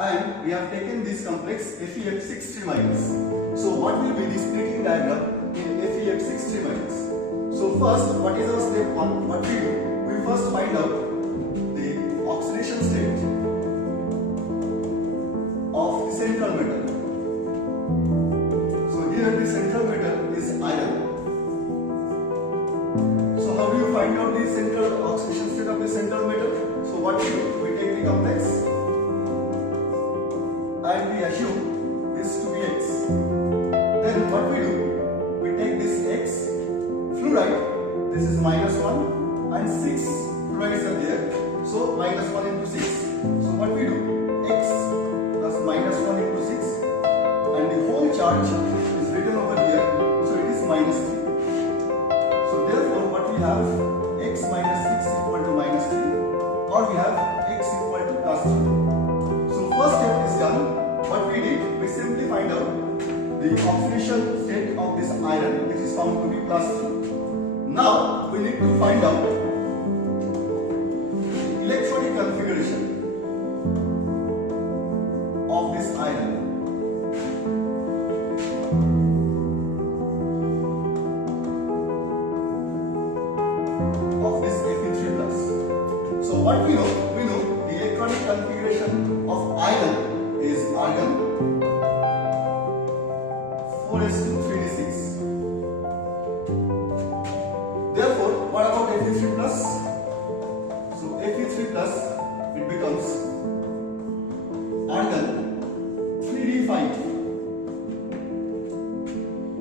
and we have taken this complex FeF 6 triminals. So what will be the splitting diagram in FeF 6 triminals? So first, what is our step 1? What we do? We first find out the oxidation state of the central metal. So here the central metal is iron. So how do you find out the central oxidation state of the central metal? So what we do? We take the complex and we assume this to be X. Then what we do? We take this X, fluoride, this is -1 and 6 fluorides are there. So -1 into 6. So what we do? X plus -1 into 6 and the whole charge is written over here. So it is -3. So therefore what we have X minus 6 equal to -3 or we have X equal to +3. So first step is done. What we did, we simply find out the oxidation state of this iron, which is found to be +3. Now we need to find out the electronic configuration of this iron. Of this Fe3+. So what we know the electronic configuration of iron is argon 4s2 3d6. Therefore, what about Fe3+? So Fe3+, it becomes argon 3d5.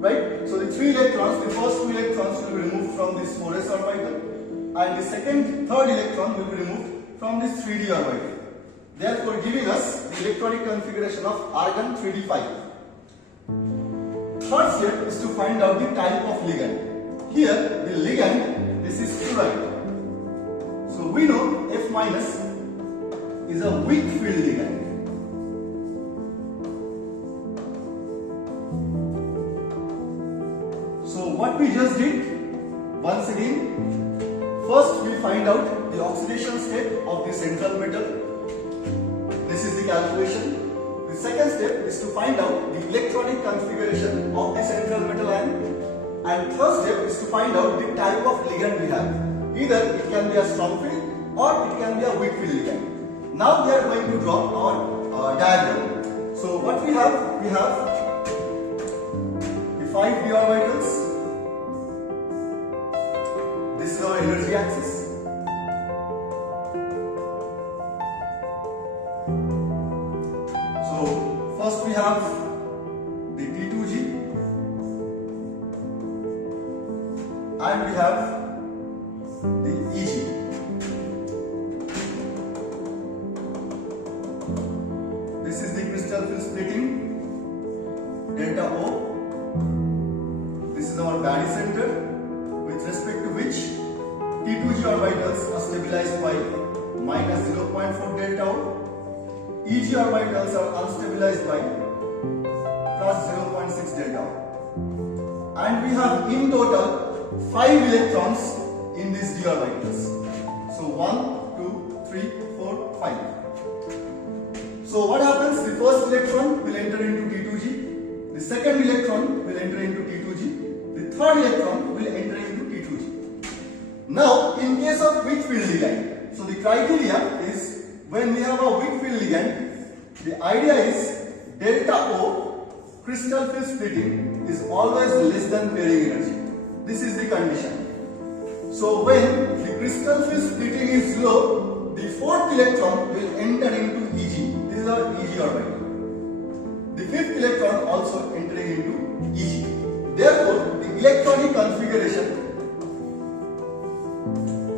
Right? So the 3 electrons, the first 2 electrons will be removed from this 4s orbital and the third electron will be removed from this 3d orbital. Therefore, giving us the electronic configuration of argon 3d5. Third step is to find out the type of ligand. Here, the ligand, this is fluoride. So we know F minus is a weak field ligand. So what we just did, once again, first we find out the oxidation state of the central metal. This is the calculation. The second step is to find out the electronic configuration of the central metal ion. And third step is to find out the type of ligand we have. Either it can be a strong field or it can be a weak field ligand. Now we are going to draw our diagram. So what we have the 5 d orbitals. This is our energy axis. So first we have the T2G and we have the EG. This is the crystal field splitting, delta O. This is our body center, with respect to which T2G orbitals are stabilized by -0.4 delta O. EG orbitals are unstabilized by +0.6 delta O. And we have in total 5 electrons in these d orbitals. So 1, 2, 3, 4, 5. So what happens? The first electron will enter into T2G. The second electron will enter into T2G. The third electron will enter into T2G. Now, in case of weak field ligand, so the criteria is when we have a weak field ligand, the idea is delta O, crystal field splitting, is always less than pairing energy. This is the condition. So when the crystal field splitting is low, the fourth electron will enter into EG. This is our EG orbital. The fifth electron also entering into EG. Therefore, the electronic configuration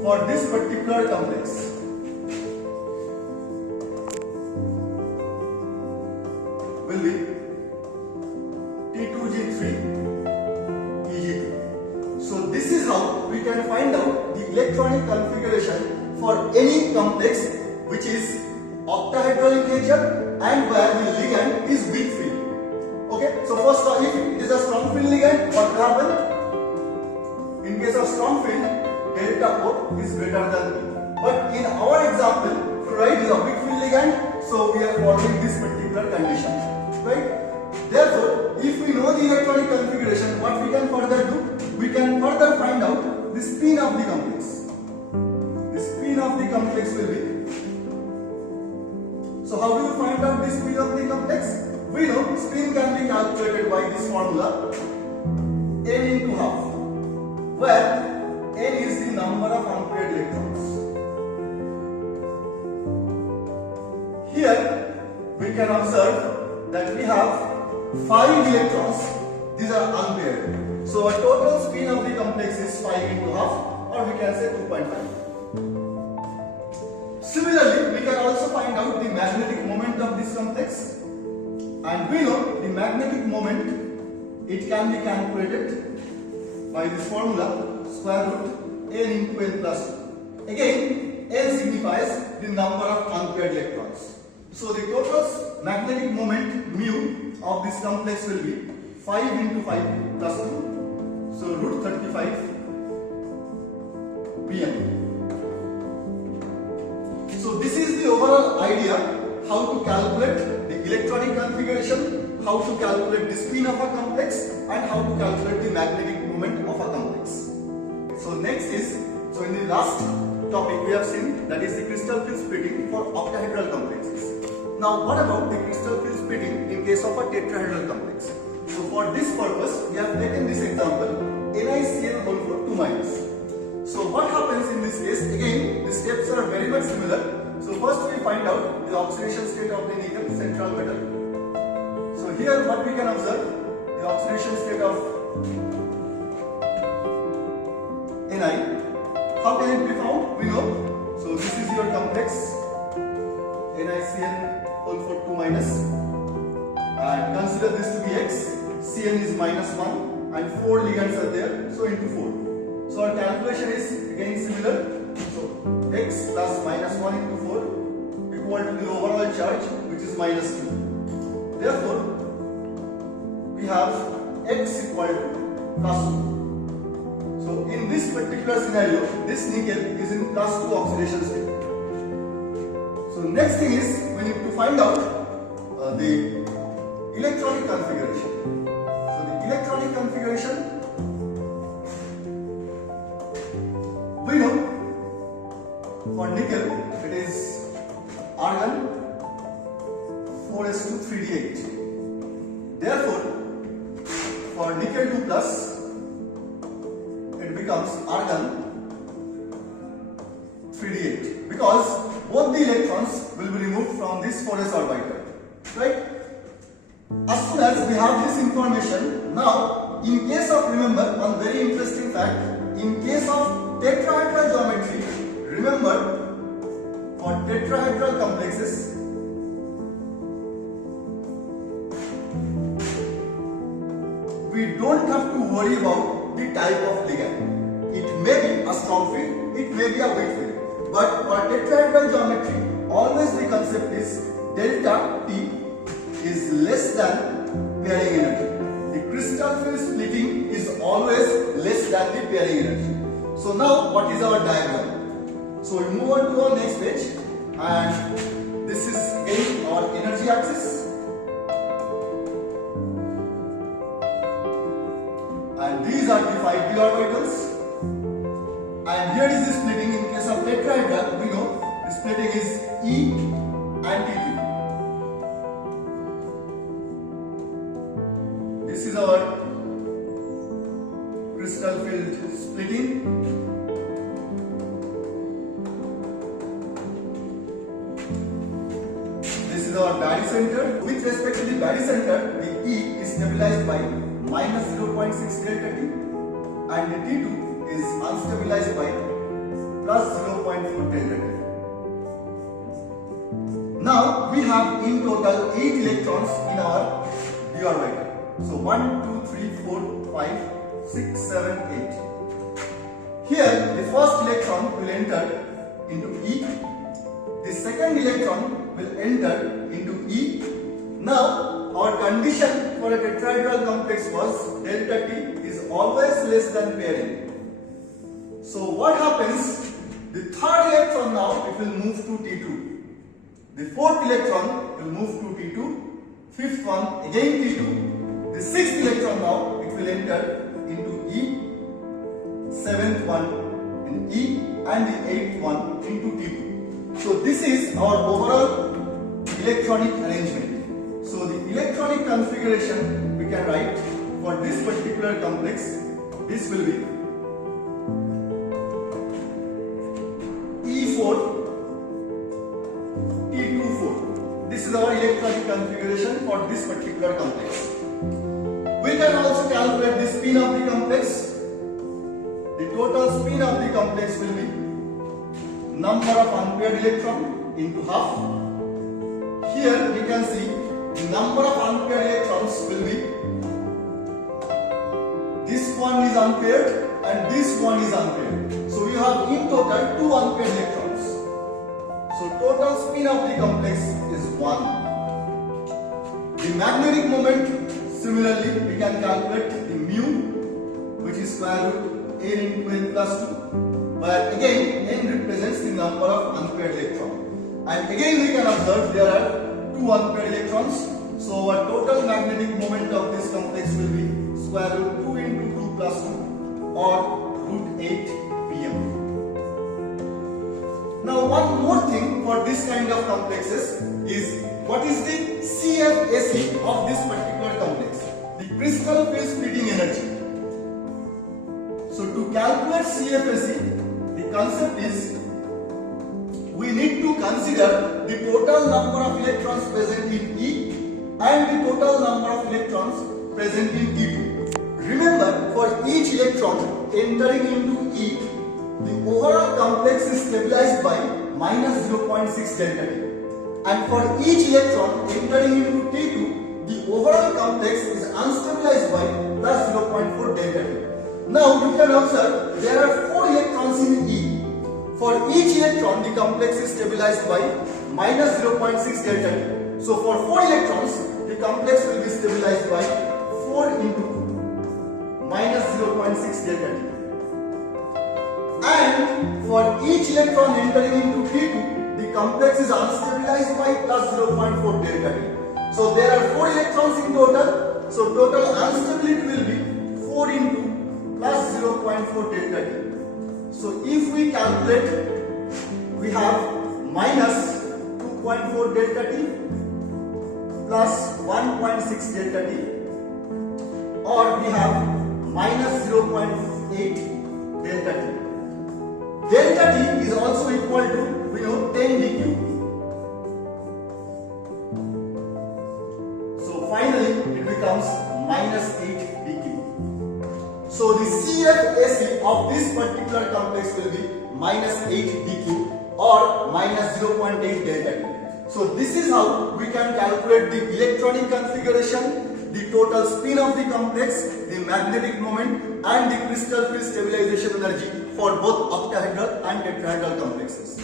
for this particular complex will be T2G3 EG2. So this is how we can find out the electronic configuration for any complex which is octahedral in nature and where the ligand is weak field. Okay, so first if it is a strong field ligand, what will happen? In case of strong field, delta O is greater than P. But in our example, fluoride is a weak field ligand, So we are following this particular condition, right? Therefore, if we know the electronic configuration, what we can further do? We can further find out the spin of the complex. The spin of the complex will be. So how do you find out the spin of the complex? We know spin can be calculated by this formula n into half, where n is the number of unpaired electrons. Here we can observe that we have 5 electrons. These are unpaired. So a total spin of the complex is 5 into half, or we can say 2.5. Similarly, we can also find out the magnetic moment of this complex, and we know the magnetic moment, it can be calculated by this formula square root n into n plus 2. Again, n signifies the number of unpaired electrons. So the total magnetic moment mu of this complex will be 5 into 5 plus 2, so root 35 pm. So this is the overall idea how to calculate the electronic configuration, how to calculate the spin of a complex, and how to calculate the magnetic moment of a complex. So next is, so in the last topic we have seen, that is the crystal field splitting for octahedral complexes. Now what about the crystal field splitting in case of a tetrahedral complex? So for this purpose we have taken this example NiCl whole for 2 minus. So what happens in this case? Again, the steps are very much similar. So first we find out the oxidation state of the nickel central metal. So here what we can observe, the oxidation state of Ni. How can it be found? We know. So this is your complex NiCl whole for 2 minus, and consider this to be X. Cn is minus 1 and 4 ligands are there, so into 4. So our calculation is again similar. So X plus minus 1 into 4 equal to the overall charge, which is minus 2. Therefore, we have X equal to plus 2. So in this particular scenario, this nickel is in plus 2 oxidation state. So next thing is we need to find out the electronic configuration. So the electronic configuration, we know for nickel it is argon 4s2 3d8. Therefore, for nickel 2 plus it becomes argon 3d8, because both the electrons will be removed from this 4s orbital, right? As soon as we have this information, now in case of, remember one very interesting fact, in case of tetrahedral geometry, remember for tetrahedral complexes, we don't have to worry about the type of ligand. It may be a strong field, it may be a weak field. But for tetrahedral geometry, always the concept is delta T is less than pairing energy. The crystal field splitting is always less than the pairing energy. So now what is our diagram? So we move on to our next page, and this is again our energy axis. And these are the 5 d-orbitals. And here is the splitting. In case of tetrahedral, we know the splitting is E and T2. This is our crystal field splitting. This is our barycenter. With respect to the barycenter, the E is stabilized by minus 0.6 delta T, and the T2 is unstabilized by plus 0.4 delta T. Now we have in total 8 electrons in our d orbital. So 1, 2, 3, 4, 5, 6, 7, 8. Here the first electron will enter into E. The second electron will enter into E. Now our condition for a tetrahedral complex was delta T is always less than pairing. So what happens? The third electron now it will move to T2. The fourth electron will move to T2. Fifth one again T2. The sixth electron now it will enter into E. Seventh one in E, and the eighth one into T2. So this is our overall electronic arrangement. So the electronic configuration we can write for this particular complex. This will be E4 T24. This is our electronic configuration for this particular complex. We can also calculate the spin of the complex. The total spin of the complex will be number of unpaired electron into half. Here we can see the number of unpaired electrons will be, this one is unpaired and this one is unpaired. So we have in total 2 unpaired electrons. So total spin of the complex is 1. The magnetic moment, similarly we can calculate the mu, which is square root n into n plus 2, where again n represents the number of unpaired electrons. And again we can observe there are 2 unpaired electrons. So our total magnetic moment of this complex will be square root 2 into 2 plus 2, or root 8 pm. Now one more thing for this kind of complexes is, what is the CFSE of this particular complex? The crystal field splitting energy. So to calculate CFSE, the concept is, we need to consider the total number of electrons present in E and the total number of electrons present in T2. Remember, for each electron entering into E, the overall complex is stabilized by minus 0.6 delta T. And for each electron entering into T2, the overall complex is unstabilized by plus 0.4 delta T. Now you can observe there are 4 electrons in E. For each electron, the complex is stabilized by minus 0.6 delta T. So for 4 electrons, the complex will be stabilized by 4 into minus 0.6 delta T. And for each electron entering into T2, the complex is unstabilized by plus 0.4 delta T. So there are 4 electrons in total. So total unstability will be 4 into plus 0.4 delta T. So if we calculate, we have minus 2.4 delta T plus 1.6 delta T, or we have minus 0.8 delta T. Delta T is also equal to, we know, 10 dq. So finally it becomes minus 8 dq. So the CFSE of this particular complex will be minus 8 dq or minus 0.8 delta T. So this is how we can calculate the electronic configuration, the total spin of the complex, the magnetic moment, and the crystal field stabilization energy for both octahedral and tetrahedral complexes.